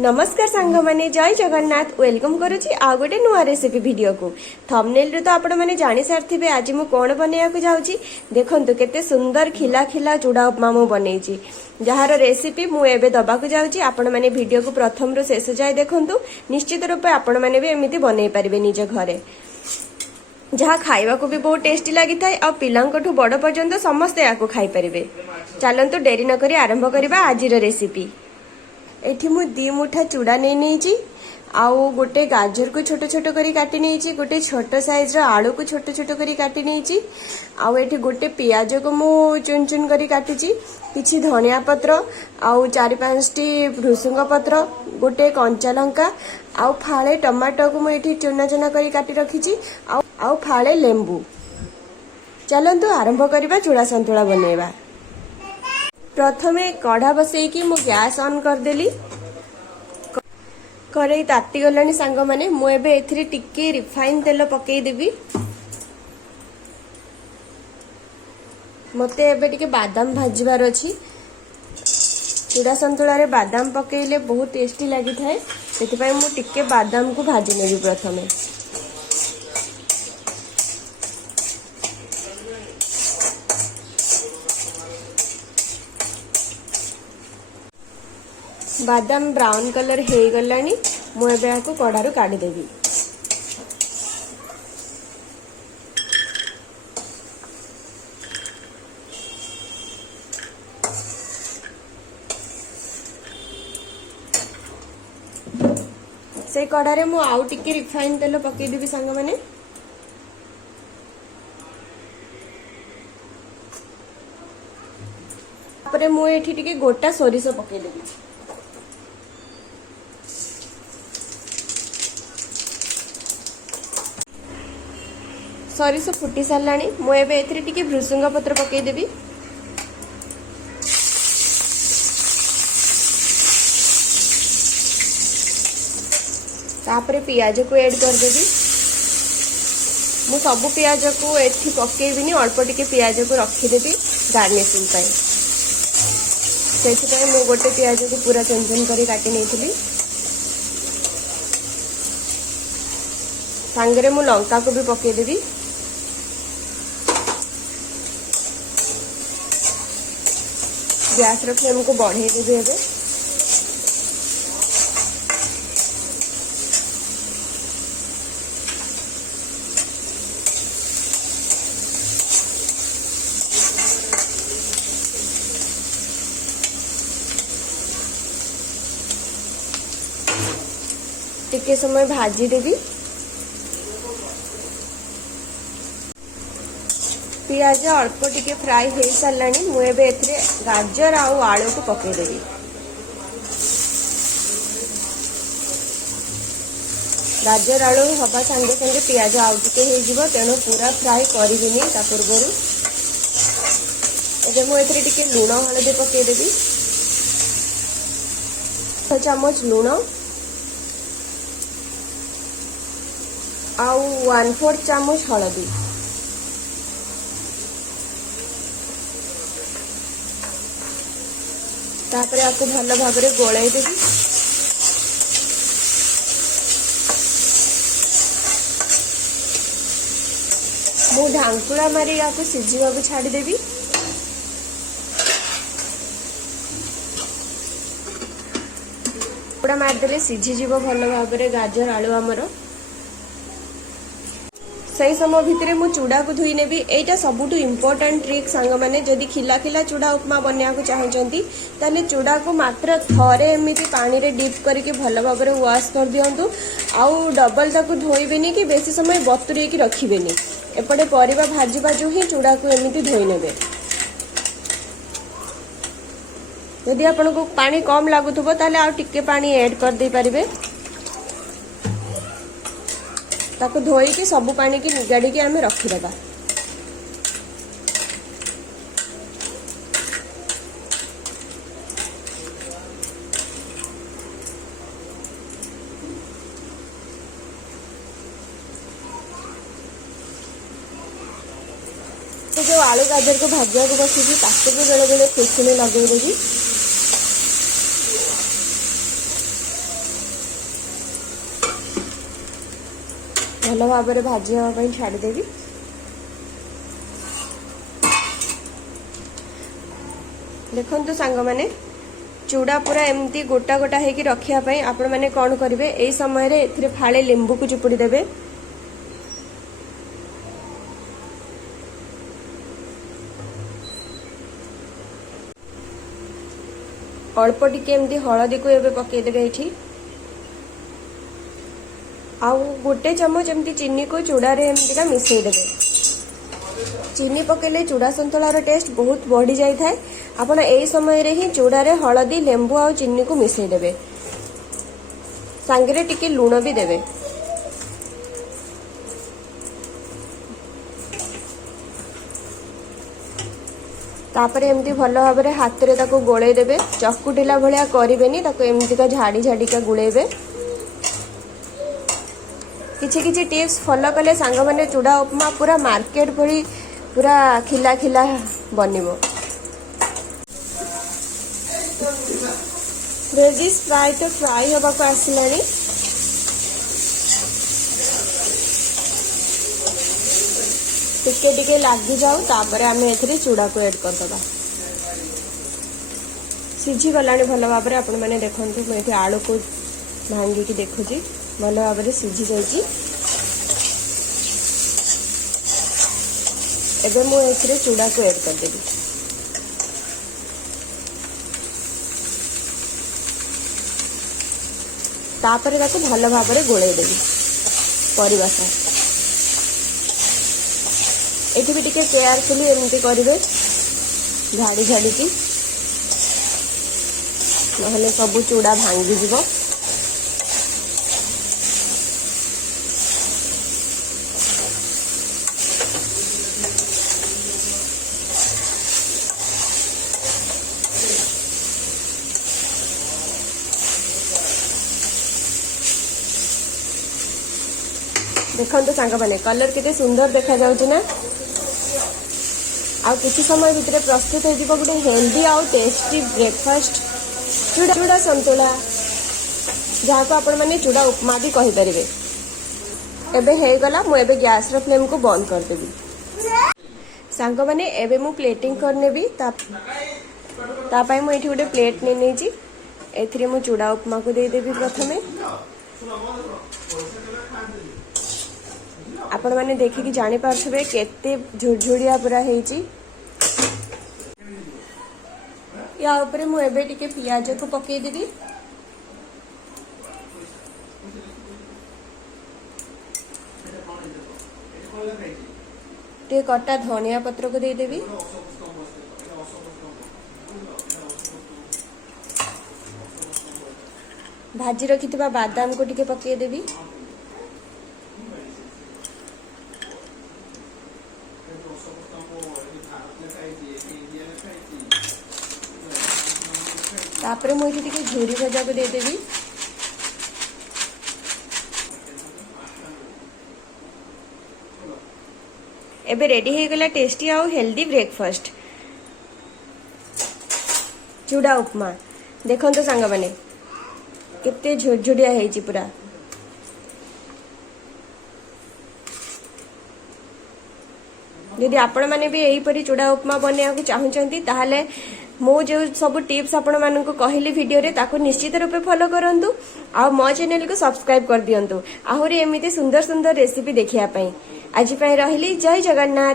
नमस्कार सांग माने जय जगन्नाथ वेलकम करुछि आ गोटे नुआ रेसिपी वीडियो को थंबनेल रे तो आपण माने जानि सारथिबे आज मु कोन बनेया को जाउछि देखंतु केते सुंदर खिला खिला चूड़ा उपमा मु बनेइछि जहार रेसिपी मु एबे दबा को जाउछि आपण माने वीडियो को प्रथम रो शेष जाय देखंतु निश्चित रूपे आपण माने भी एमिति बनै परिबे निज घरे जहाँ खाइबा को भी बहुत टेस्टी लगी था और पिलांकठु बड़ पर्यंत समस्त याको खाई परिबे। चलंतु डेरी न करी आरंभ करिबा आजिर रेसिपी। एठी मु 2 मुठा चूड़ा नहीं आउ गोटे गाजर को छोट छोट करी काटी नहीं गोटे छोट साइज रो आलू को छोट छोट करी काटी नहीं आउ एठी गोटे पियाज को मु चुन चुन करी काटी किछि धनिया पत्र आउ 4-5 टी भृसुंग पत्र गोटे कंचा लंका आउ फाळे टमाटो को मु एठी चुना चुना करी काटी रखिछि आउ फाळे लेंबू। चलंतु आरंभ करिबा चूड़ा संतुला बनेबा। प्रथमे कढ़ा बसैकी मु गैस ऑन कर देली कड़ाई ताती गलानी सांग माने मु एबे एथिरे टिके रिफाइन तेल पकेई देबी। मते एबे टिके बादाम भाजबार अछि चूड़ा संतुला रे बादाम पकेइले बहुत टेस्टी लागि थाए सेति पय मु टिके बादाम को भाजी नेबी। प्रथमे बादाम ब्राउन कलर हे गलानी मु एबे आको कड़ारू काढी देबी। से कड़ारे मु आउ टिके रिफाइन तेल पकेई देबी सांग माने तापरे मु एठी टिके गोटा सोरिष पकेई देबी। सरिष फुटी साराणी मु एबे एथिरे टिके भृसुंग पत्र पकेई देबी। तापरे पियाज को ऐड कर देबी। मु सब पियाज को एठी पकेइबिनी अल्प टिके पियाज को रखी देबी गार्निशिंग पय सेति पय मु गोटे पियाज को पूरा चंचन करी काटी नेथिली सांगरे मु लंका को भी पकेई देबी। गैस रो फ्लेम को बढ़े देबे एबे टिके समय भाजी देबी। पियाज अल्प टिके फ्राई हो साराणी मु एबे एथिरे गाजर आउ आलू को पकेई देबी। गाजर आलू हवा संगे संगे पियाज आउ टिके हे जिवो तेनो पूरा फ्राई करिबिनी ता पूर्वरु एबे मु एथिरे टिके लूण हळदी पकेई देबी 1 चम्मच लूण आउ 1/4 चम्मच हळदी तापरे आपको भल भाव गोलाई देबी। मु ढांकुड़ा मारी आपको सिझीवा को छाड़ी देबी। ढांकुड़ा मार देले सिझी जीवो भल भाव गाजर आलू हमरो सही समय भितर मु चूड़ा को धुई नेबी। एटा सबुठु इम्पोर्टेंट ट्रिक सांग माने जदि खिला खिला चूड़ा उपमा बनिया को चाहचंती ताले चूड़ा को मात्र थरे एमिति पानी रे डिप करके भल भाव वॉश कर दियंतु आउ डबल ताको धोइबेनी कि बेसी समय बतुरे की रखिबेनी एपटे परिबा भाजी बाजू ही चूड़ा को एमिति धोई नेबे। यदि आपन को पानी कम लागुथबो ताले आ टिके पानी ऐड कर दे परिबे ताको धोई के सब पानी की निगाड़ी के आमे रखी देबा। तो जो आलू गाजर को भाजिया को बसी ताको भी बेले बेले खुशनी लगे देवी भल भाव में भाजी हाँपाई छाड़देवी। देखंतु सांग माने चूड़ा पूरा एमती गोटा गोटा होगी रखापी आपण मैंने कौन करेंगे यही समय रे एथिरे फाड़े लेंबू को चुपुड़ी देवे। अल्प टिके एमती हलदी को एबे पकेदेवे ये आउ गोटे चमच एमती चीनी को चूड़ा रे एमती का मिसई देवे। चीनी पकेले चूड़ा संतुलार टेस्ट बहुत बढ़ी जाए थाए। आपण यही समय रे ही चूड़ा रे हलदी लेंबू आ चीनी को मिसई देवे। सांगरे टिके लूण भी देवे। तापरे एमती भल भाव में हाथ रे ताको गोले देवे। चकुटिला भलिया करिवेनी ताको एमती का झाड़ी झाड़ी का गुड़ेबे। किछि किछि टिप्स फॉलो कले सांग माने चूड़ा उपमा पूरा मार्केट भली पूरा खिला खिला बनिबो। वेजिस फ्राई तो फ्राई होबा को आसिलानी। टिके टिके लागी जाऊ तापरे आमे एथरे चूड़ा को ऐड कर दबा। सिझी गलानी भल भाव में आपण माने देखंतु मैं आलू को भांगी की देखुची भल भाव में सिझी जाइए। एबे मु एथरे चूड़ा को ऐड कर देबी। तापरे ताको भल भाव में गोले देबी परिबा सा। एठी भी टिके केयरफुली एमती करिवे झाड़ी झाड़ी की नहले सब चूड़ा भांगी जीवो। देखो सांग मैंने कलर केते सुंदर देखा जाउछि ना। आ किसी समय भितर प्रस्तुत हो गोटे हेल्दी आउ टेस्टी ब्रेकफास्ट चूड़ा संतुला जहाँ को आपण माने चूड़ा उपमा भी कहि परिबे। एबे हे गला मु एबे गैस रो फ्लेम को बंद कर देबी। सांग माने एबे मु प्लेटिंग करने भी ता पाई मु एठी गोटे प्लेट नै नेची। एथिरे मु चूड़ा उपमा को दे देबी। प्रथमे आपण माने देखिकी जानी पारथबे केते झुरझुरिया पूरा हेची। या ऊपर मु एबे टिके पियाज को पके देबी। टे कटा धनिया पत्र को दे देबी। भाजी रखिथिबा बादाम को टिके पके देबी। तापरे मुझे टिके झूरी भजा को दे देबी। एबे रेडी हो गला टेस्टी आउ हेल्दी ब्रेकफास्ट चूड़ा उपमा। देखंतो सांग माने केते झुरझुरिया हेची पूरा। यदि आपण माने भी एही परी चूड़ा उपमा बनेया को चाहुचंती ताहाले मो जो सब टिप्स आपण माननको कहली वीडियो रे ताको निश्चित रूपे फॉलो करंतु। आ मो चैनल को सब्सक्राइब कर दियंतु। आहुरी एमिति सुंदर सुंदर रेसिपी देखिया पई। आज पई रहिली जय जगन्नाथ।